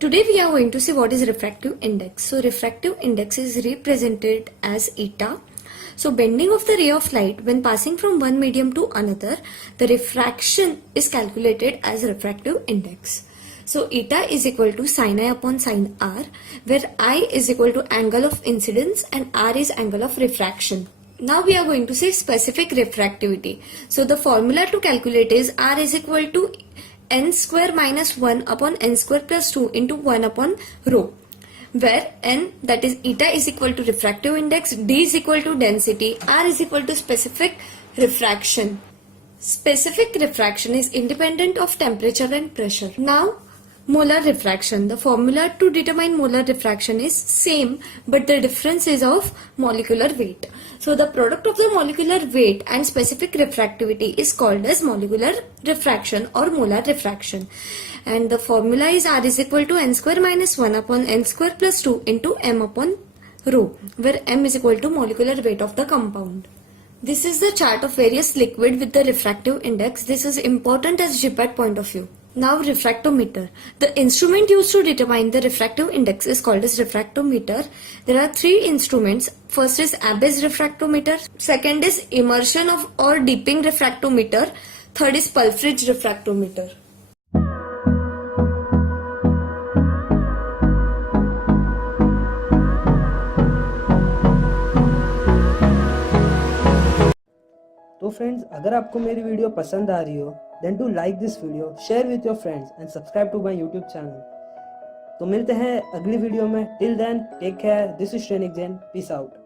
Today we are going to see what is refractive index. So refractive index is represented as eta. So bending of the ray of light when passing from one medium to another, the refraction is calculated as refractive index. So eta is equal to sin I upon sin r, where I is equal to angle of incidence and r is angle of refraction. Now we are going to say specific refractivity. So the formula to calculate is r is equal to n square minus 1 upon n square plus 2 into 1 upon rho, where n, that is eta, is equal to refractive index, d is equal to density, r is equal to specific refraction. Specific refraction is independent of temperature and pressure. Now molar refraction. The formula to determine molar refraction is same, but the difference is of molecular weight. So the product of the molecular weight and specific refractivity is called as molecular refraction or molar refraction. And the formula is r is equal to n square minus 1 upon n square plus 2 into m upon rho, where m is equal to molecular weight of the compound. This is the chart of various liquid with the refractive index. This is important as JPAT point of view. Now refractometer. The instrument used to determine the refractive index is called as refractometer. There are three instruments. First is Abbe's refractometer. Second is immersion of or deeping refractometer. Third is Pulfridge refractometer. तो friends, अगर आपको मेरी video पसंद आ रही हो then do like this video, share with your friends and subscribe to my YouTube channel. तो मिलते हैं अगली वीडियो में। Till then take care, this is Shrenik Jain, peace out.